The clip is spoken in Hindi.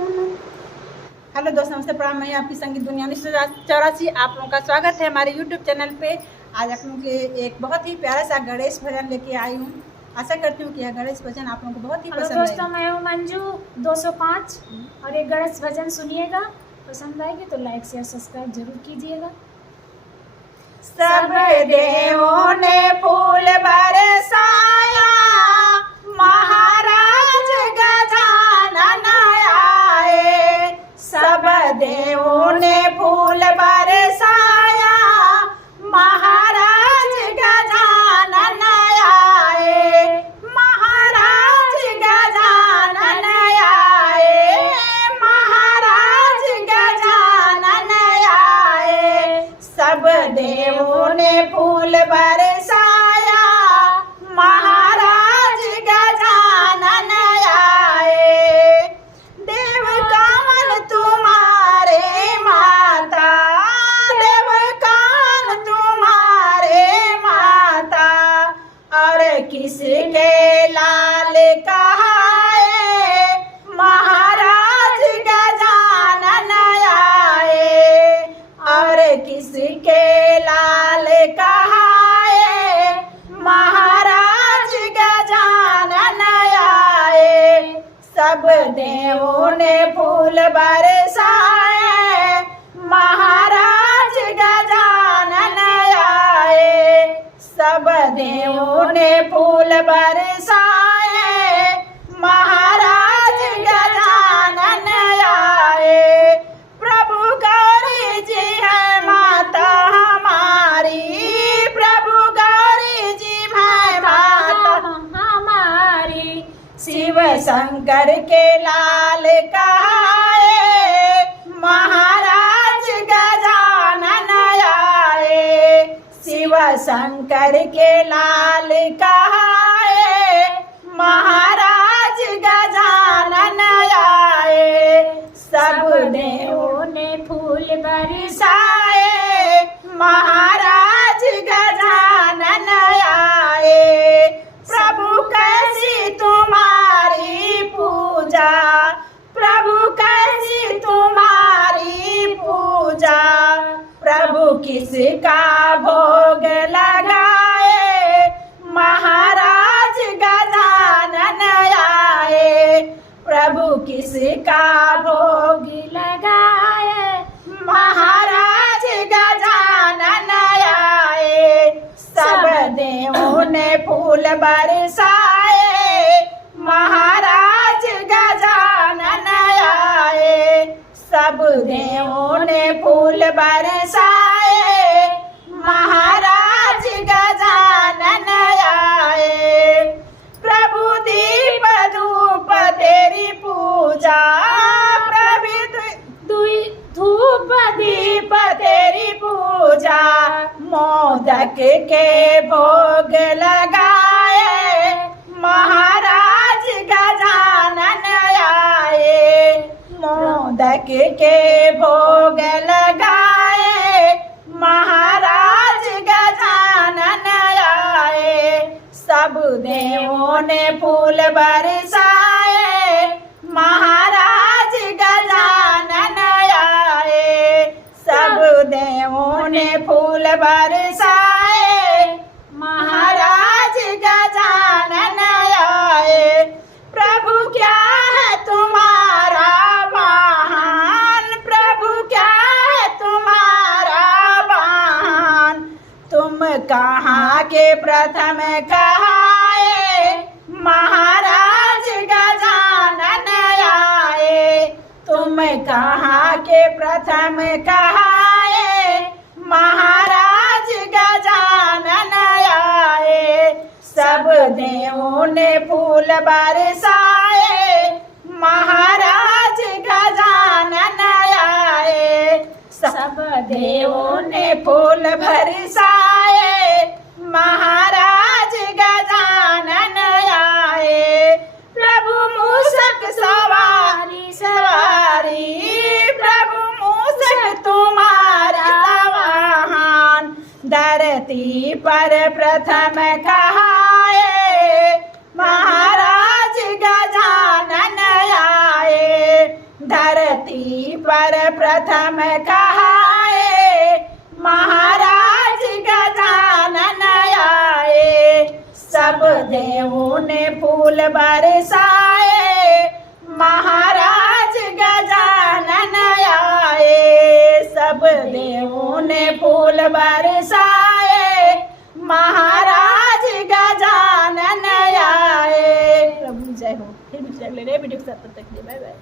हेलो दोस्तों, नमस्ते, प्रणाम। मैं आपकी संगीत दुनिया 1984 आप लोगों का स्वागत है हमारे यूट्यूब चैनल पे। आज आप लोगों के एक बहुत ही प्यारा सा गणेश भजन लेके आई हूँ। आशा करती हूँ कि यह गणेश भजन आप लोगों को बहुत ही पसंद आएगा। दोस्तों, मैं हूँ मंजू 205 और एक गणेश भजन सुनिएगा। पसंद आएगी तो लाइक शेयर सब्सक्राइब जरूर कीजिएगा। सब देवों ने फूल बरसाया, महाराज गजानन आए। सब देवों ने फूल बरसाया, महाराज गजानन आए। महाराज गजानन आए, महाराज गजानन आए। सब देवों ने फूल बरसाया, महाराज गजानन आए। देव कान तुम्हारे माता, देव कान तुम्हारे माता, और किसके लाल कहाए, महाराज गजानन आए। और किसके लाल कहाए, महाराज गजानन आए। सब देवों ने फूल बरसाए, महाराज गजानन आए। सब देवों ने फूल बरसाए, महाराज गजानन आए। प्रभु गौरी जी है माता हमारी, प्रभु गौरी जी है माता हमारी। शिव शंकर के लाल कहाए, महाराज गजानन आए। शिव शंकर के लाल कहाए, महाराज गजानन आए। सब देवों ने फूल बरसाए, महाराज गजानन आए। प्रभु कैसी तुम्हारी पूजा, प्रभु कैसी तुम्हारी पूजा। प्रभु किसका भोग लगाए, महाराज गजानन आए। प्रभु किसका भोग लगाए, महाराज गजानन आए। सब देवों ने फूल बरसाए, महाराज गजानन आए। सब देवों ने फूल बरसाए, महाराज गजानन आए। प्रभु दीप धूप तेरी पूजा, प्रभु धूप दीप तेरी पूजा। मोदक के भोग लगाए, महाराज गजानन आए। मोदक के भोग लगाए, महाराज गजानन आए। सब देवों ने फूल बरसाए, महाराज गजानन आए। सब देवों ने फूल बरसाए, महाराज गजानन आए। प्रभु क्या है तुम्हारा महान, प्रभु क्या है तुम्हारा महान। तुम कहाँ के प्रथम कहाए, महाराज गजानन आए। तुम कहाँ के प्रथम कहाए, महाराज गजानन आए। सब देवों ने फूल बरसाए, महाराज गजानन आए। सब देवों ने फूल बरसाए, महाराज गजानन आए। प्रभु मूषक सवारी सवारी, प्रभु मूषक तुम्हारा वाहन। धरती पर प्रथम कहाए, महाराज गजानन आए। धरती पर प्रथम कहाए, महाराज गजानन आए। सब देवों ने फूल बरसाए, महाराज गजानन आए। सब देवों ने फूल बरसाए, महाराज गजानन आए। प्रभु जय हो। फिर वीडियो ले रहे वीडियो के साथ तब तक बाय बाय।